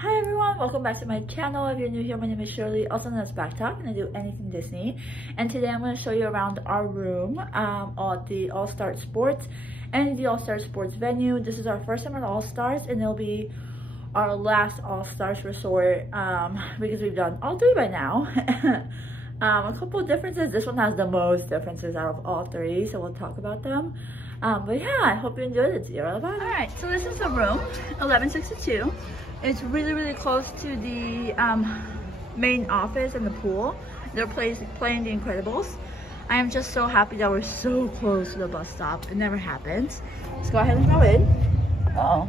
Hi everyone, welcome back to my channel. If you're new here, my name is Shirley, also known as Backttalk, and I do anything Disney. And today I'm going to show you around our room at the All-Star Sports and the All-Star Sports venue. This is our first time at All-Stars, and it'll be our last All-Stars resort because we've done all three by now. A couple of differences. This one has the most differences out of all three, so we'll talk about them. But yeah, I hope you enjoyed it. Alright, so this is the room, 1162. It's really close to the main office and the pool. They're playing The Incredibles. I am just so happy that we're so close to the bus stop. It never happens. Let's go ahead and go in. Uh-oh.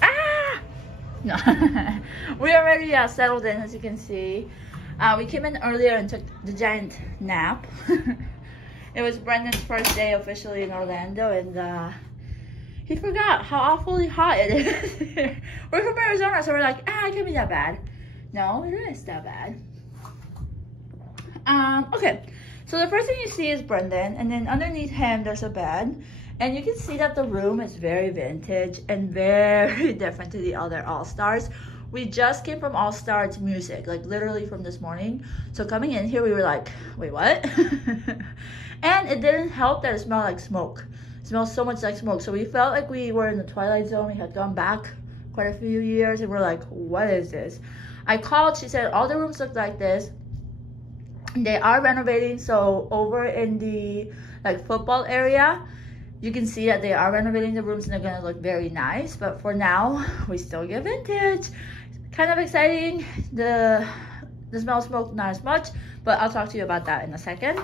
Ah! No. We already settled in, as you can see. We came in earlier and took the giant nap. It was Brendan's first day officially in Orlando, and he forgot how awfully hot it is. We're from Arizona, so we're like, it can't be that bad. No, it is that bad. Okay, so the first thing you see is Brendan, and then underneath him there's a bed. And you can see that the room is very vintage and very different to the other All-Stars. We just came from All-Stars music, like literally from this morning. So coming in here, we were like, wait, what? And it didn't help that it smelled like smoke. It smells so much like smoke. So we felt like we were in the Twilight Zone. We had gone back quite a few years, and we're like, what is this? I called, she said all the rooms look like this. They are renovating, so over in the football area, you can see that they are renovating the rooms and they're gonna look very nice. But for now, we still get vintage. Kind of exciting. The smell of smoke, not as much, but I'll talk to you about that in a second.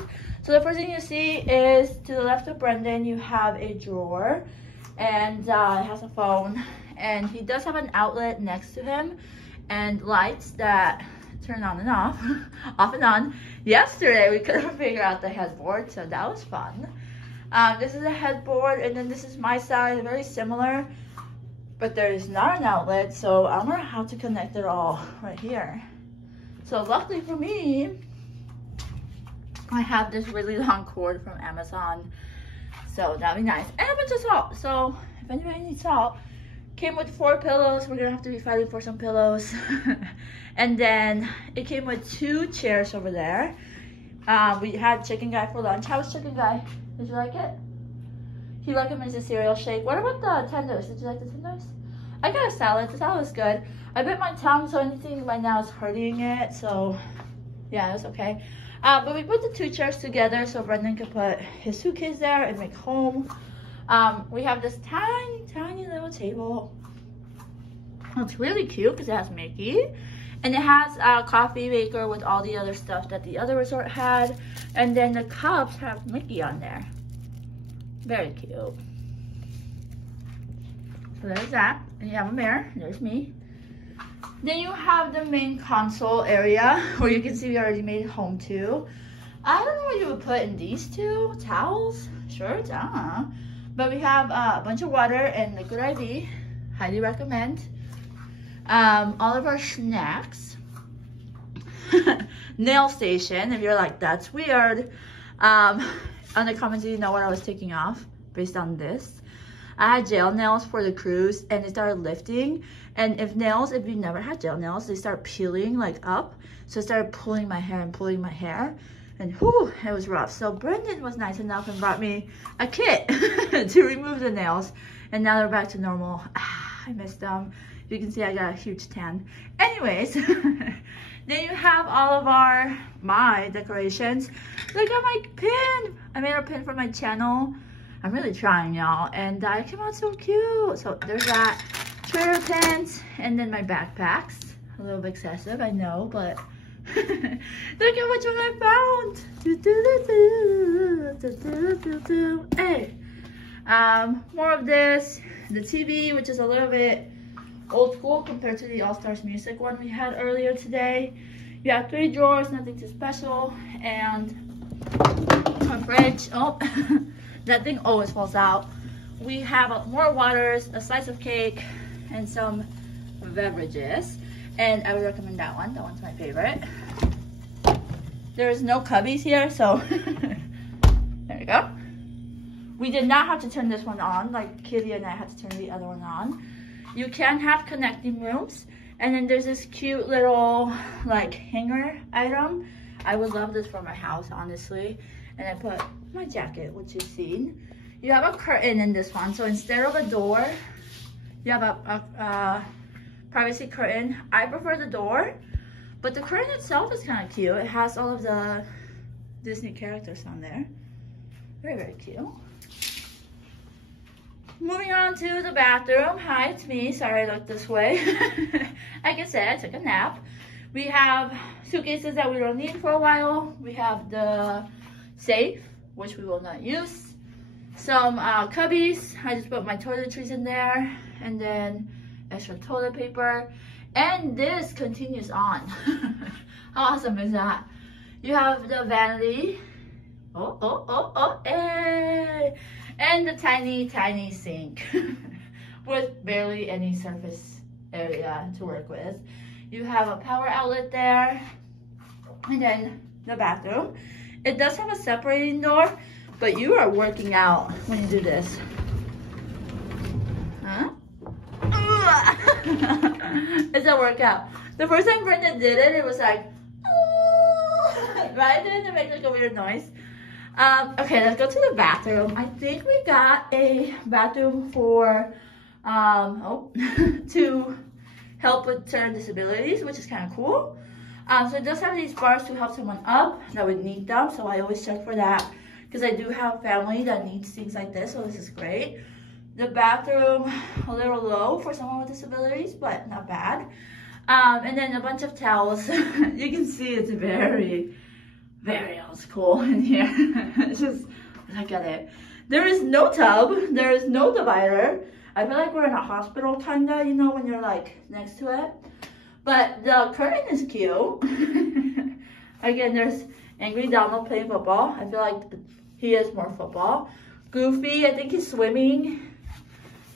So the first thing you see is to the left of Brendan, you have a drawer, and it has a phone, and he does have an outlet next to him, and lights that turn on and off, off and on. Yesterday, we couldn't figure out the headboard, so that was fun. This is a headboard, and then this is my side, very similar, but there is not an outlet, so I'm gonna have to connect it all right here. So luckily for me, I have this really long cord from Amazon, so that'd be nice. And a bunch of salt, so if anybody needs salt. Came with 4 pillows. We're gonna have to be fighting for some pillows. And then it came with 2 chairs over there. We had Chicken Guy for lunch. How was Chicken Guy? Did you like it? He recommends a cereal shake. What about the tenders? Did you like the tenders? I got a salad. The salad was good. I bit my tongue, so anything right now is hurting it. So yeah, it was okay. But we put the 2 chairs together so Brendan could put his suitcase there and make home. We have this tiny little table. It's really cute because it has Mickey. And it has a coffee maker with all the other stuff that the other resort had. And then the cups have Mickey on there. Very cute. So there's that. And you have a mirror. There's me. Then you have the main console area where you can see we already made home too. I don't know what you would put in these 2. Towels? Shirts? I don't know. But we have a bunch of water and liquid IV. Highly recommend. All of our snacks. Nail station, if you're like, that's weird. On the comments, you know what I was taking off based on this. I had gel nails for the cruise, and they started lifting. And if you never had gel nails, they start peeling like up. So I started pulling my hair and pulling my hair. And whew, it was rough. So Brendan was nice enough and brought me a kit to remove the nails. And now they're back to normal. I missed them. You can see I got a huge tan. Anyways, then you have all of my decorations. Look at my pin. I made a pin for my channel. I'm really trying, y'all. And it came out so cute. So there's that. Trader pins. And then my backpacks. A little bit excessive, I know, but look at which one I found. Hey. More of this. The TV, which is a little bit old school compared to the All-Stars music one we had earlier today. You have 3 drawers, nothing too special. And a fridge. Oh, that thing always falls out. We have more waters, a slice of cake, and some beverages. And I would recommend that one. That one's my favorite. There is no cubbies here, so there we go. We did not have to turn this one on, like Kitty and I had to turn the other one on. You can have connecting rooms. And then there's this cute little like hanger item. I would love this for my house, honestly. And I put my jacket, which you've seen. You have a curtain in this one. So instead of a door, you have a privacy curtain. I prefer the door, but the curtain itself is kind of cute. It has all of the Disney characters on there. Very, very cute. Moving on to the bathroom. Hi, it's me. Sorry I look this way. Like I said, I took a nap. We have suitcases that we don't need for a while. We have the safe, which we will not use. Some cubbies. I just put my toiletries in there. And then extra toilet paper. And this continues on. How awesome is that? You have the vanity. Hey! And the tiny, tiny sink with barely any surface area to work with. You have a power outlet there. And then the bathroom. It does have a separating door, but you are working out when you do this. Huh? It's a workout. The first time Brenda did it, it was like, right? Didn't it make like a weird noise? Okay, let's go to the bathroom. I think we got a bathroom for to help with certain disabilities, which is kind of cool. So it does have these bars to help someone up that would need them. So I always check for that because I do have family that needs things like this. So this is great. The bathroom, a little low for someone with disabilities, but not bad. And then a bunch of towels. You can see it's very, very old school in here. It's just, look at it. There is no tub. There is no divider. I feel like we're in a hospital kinda, you know, when you're like next to it. But the curtain is cute. Again, there's Angry Donald playing football. I feel like he is more football. Goofy, I think he's swimming.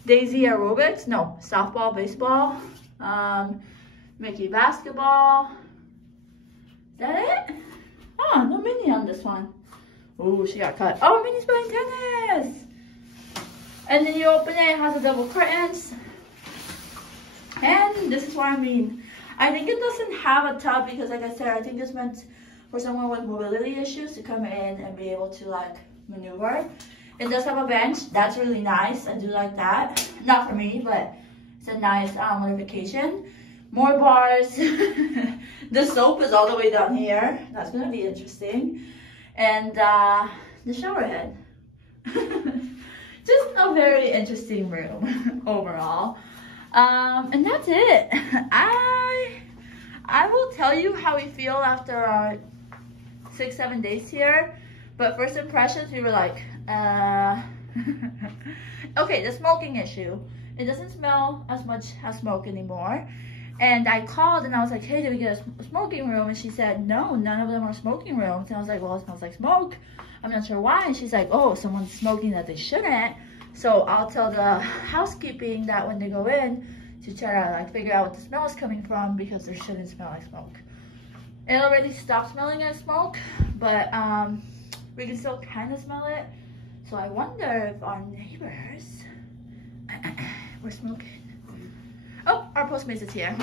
Daisy aerobics, no, softball, baseball. Mickey basketball. Is that it? Oh, no Minnie on this one. Oh, she got cut. Oh, Minnie's playing tennis. And then you open it, it has the double curtains. And this is what I mean. I think it doesn't have a tub because, like I said, I think it's meant for someone with mobility issues to come in and be able to like maneuver. It does have a bench. That's really nice. I do like that. Not for me, but it's a nice modification. More bars. The soap is all the way down here. That's gonna be interesting. And the shower head. Just a very interesting room overall. And that's it. I will tell you how we feel after our 6-7 days here. But first impressions, we were like, okay, the smoking issue. It doesn't smell as much as smoke anymore. And I called and I was like, hey, did we get a smoking room? And she said, no, none of them are smoking rooms. And I was like, well, it smells like smoke. I'm not sure why. And she's like, oh, someone's smoking that they shouldn't. So I'll tell the housekeeping that when they go in to try to like figure out what the smell is coming from because there shouldn't smell like smoke. It already stopped smelling like smoke, but we can still kind of smell it. So I wonder if our neighbors were smoking. Oh, our Postmates is here.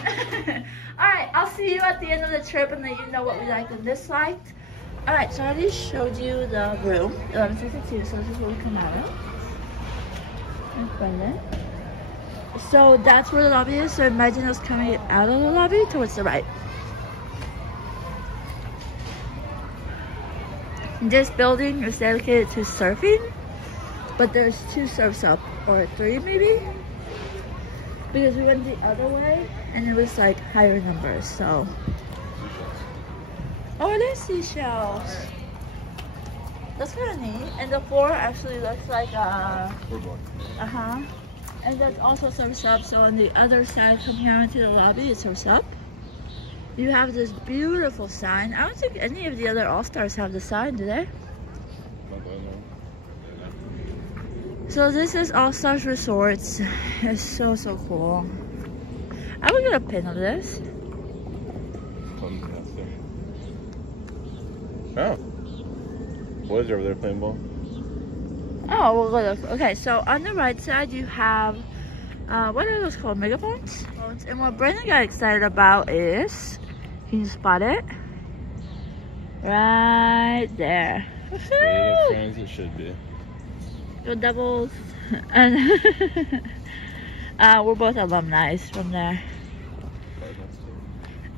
Alright, I'll see you at the end of the trip and let you know what we liked and disliked. Alright, so I already showed you the room, 1162, so this is where we come out of. And Brendan. So that's where the lobby is, so imagine us coming out of the lobby towards the right. This building is dedicated to surfing, but there's 2 surfs up, or 3 maybe? Because we went the other way and it was like higher numbers, so. Oh, there's seashells. That's kind of neat. And the floor actually looks like and that also surfs up. So on the other side from here into the lobby, it surfs up. You have this beautiful sign. I don't think any of the other All-Stars have the sign, do they? So this is All-Stars Resorts. It's so, so cool. I would get a pin of this. Oh. Boys are over there playing ball. Oh, we'll go look. Okay, so on the right side you have what are those called? Megaphones? And what Brandon got excited about is, can you spot it? Right there. Little friends it should be. Little doubles. And we're both alumni from there.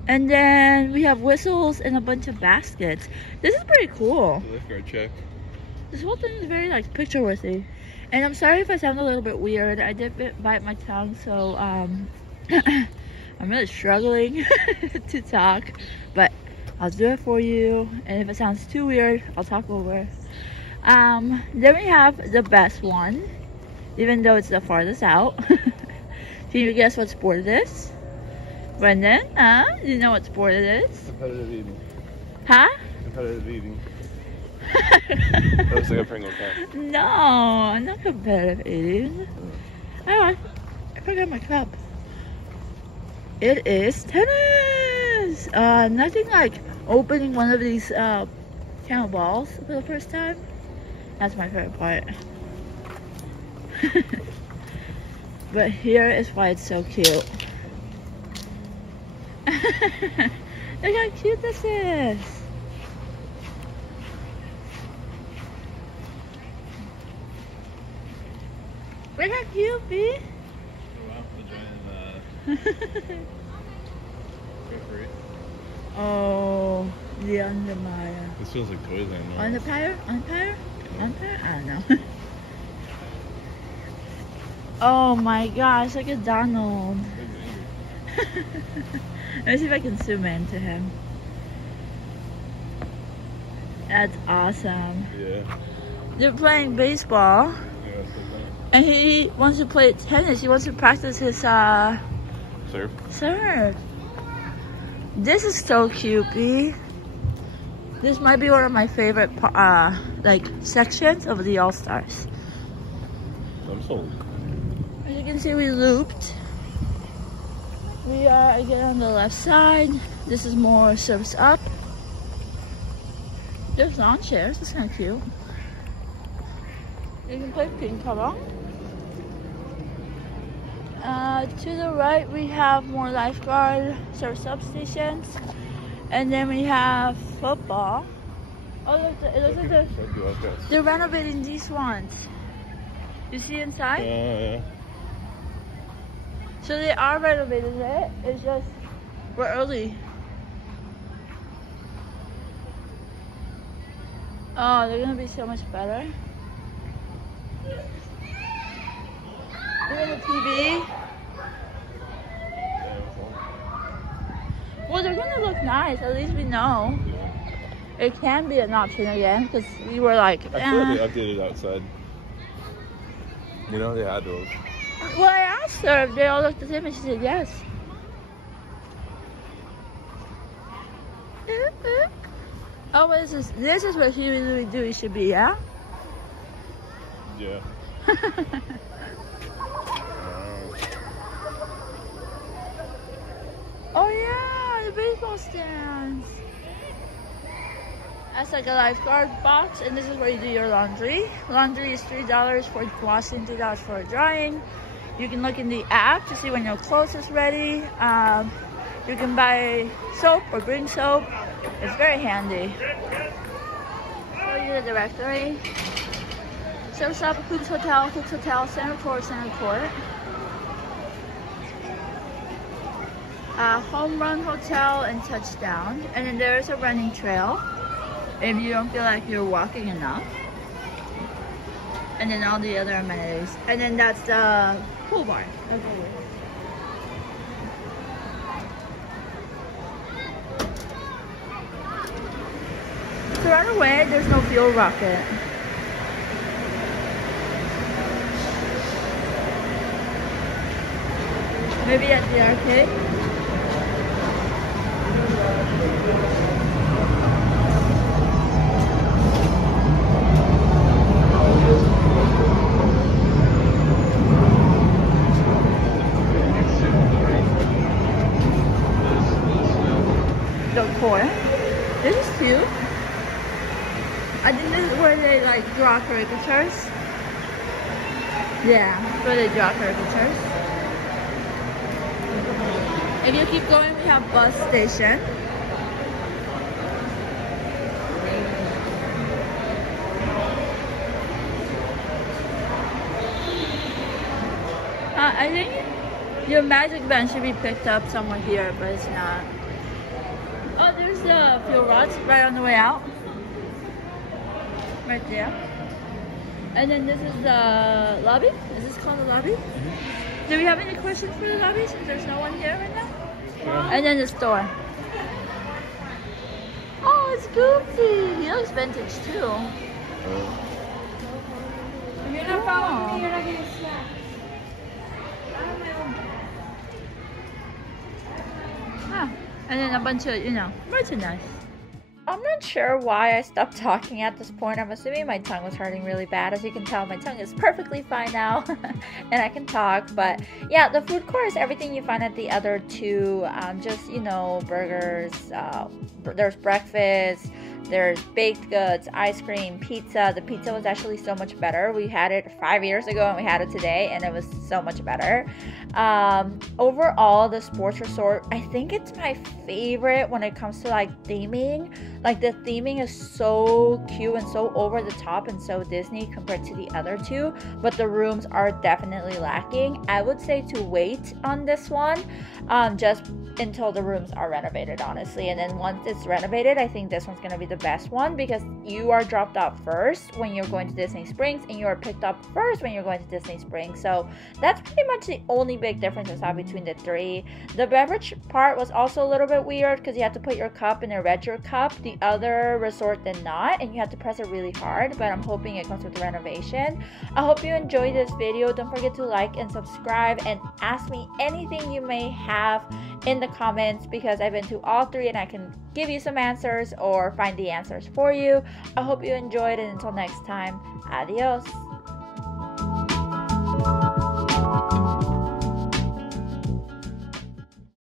And then we have whistles and a bunch of baskets. This is pretty cool. Lifeguard check. This whole thing is very like picture worthy. And I'm sorry if I sound a little bit weird. I did bite my tongue, so I'm really struggling to talk, but I'll do it for you. And if it sounds too weird, I'll talk over. Then we have the best one, even though it's the farthest out. Can you guess what sport it is? Brendan, do you know what sport it is? Competitive eating. Huh? Competitive eating. That looks like a Pringle cup. No, not competitive eating. Oh, I forgot my cup. It is tennis. Nothing like opening one of these kind of balls for the first time. That's my favorite part. But here is why it's so cute. Look how cute this is. Look how cute, B. Oh wow, the giant referee. Oh, the Undermire. This feels like Toyland. Umpire? Umpire? Umpire? I don't know. Oh my gosh, look at Donald. Let me see if I can zoom in to him. That's awesome. Yeah. They're playing baseball. Yeah, And he wants to play tennis. He wants to practice his serve. serve. This is so cute, B. This might be one of my favorite like sections of the All-Stars. I'm sold. As you can see, we looped. We are again on the left side. This is more service up. There's lawn chairs. It's kind of cute. You can play ping pong. To the right, we have more lifeguard service substations, and then we have football. Oh, look! It looks like they're renovating these ones. You see inside? Yeah. So they are renovating it. It's just we're early. Oh, they're gonna be so much better. Look at the TV. Well, they're gonna look nice. At least we know. It can be an option again because we were like. I feel like they updated outside. You know, they had those. Well, I asked her if they all looked the same, and she said yes. Oh, what is this? This is what Huey Louie Dewey should be, yeah? Yeah. Oh yeah, the baseball stands. That's like a lifeguard box, and this is where you do your laundry. Laundry is $3 for washing, $3 for drying. You can look in the app to see when your clothes is ready. You can buy soap or bring soap. It's very handy. Show you the directory. Service up, Hoops Hotel, Center Court, Home Run Hotel, and Touchdown. And then there's a running trail if you don't feel like you're walking enough. And then all the other amenities. And then that's the pool bar. Okay. So right away, there's no fuel rocket. Maybe at the arcade. The core. This is cute. I think this is where they like draw caricatures. Yeah, where they draw caricatures. If you keep going, we have bus station. I think your magic band should be picked up somewhere here, but it's not. Oh, there's the fuel rods right on the way out. Right there. And then this is the lobby. Is this called the lobby? Mm-hmm. Do we have any questions for the lobby since there's no one here right now? Yeah. And then the store. Oh, it's Goofy. He looks vintage too. If you're not following me, you're not getting snacks. And then a bunch of, merchandise. I'm not sure why I stopped talking at this point. I'm assuming my tongue was hurting really bad. As you can tell, my tongue is perfectly fine now and I can talk. But yeah, the food court is everything you find at the other two. Just, burgers, there's breakfast, there's baked goods, ice cream, pizza. The pizza was actually so much better. We had it 5 years ago and we had it today and it was so much better. Overall, the sports resort, I think it's my favorite when it comes to theming. The theming is so cute and so over the top and so Disney compared to the other two, but the rooms are definitely lacking. I would say to wait on this one just until the rooms are renovated, honestly. And then once it's renovated, I think this one's going to be the best one because you are dropped off first when you're going to Disney Springs and you are picked up first when you're going to Disney Springs. So that's pretty much the only big difference I saw between the three. The beverage part was also a little bit weird because you had to put your cup in a retro cup. The other resort did not, and you had to press it really hard, but I'm hoping it comes with the renovation. I hope you enjoyed this video. Don't forget to like and subscribe and ask me anything you may have in the comments because I've been to all three and I can give you some answers or find the answers for you. I hope you enjoyed, and until next time, adios.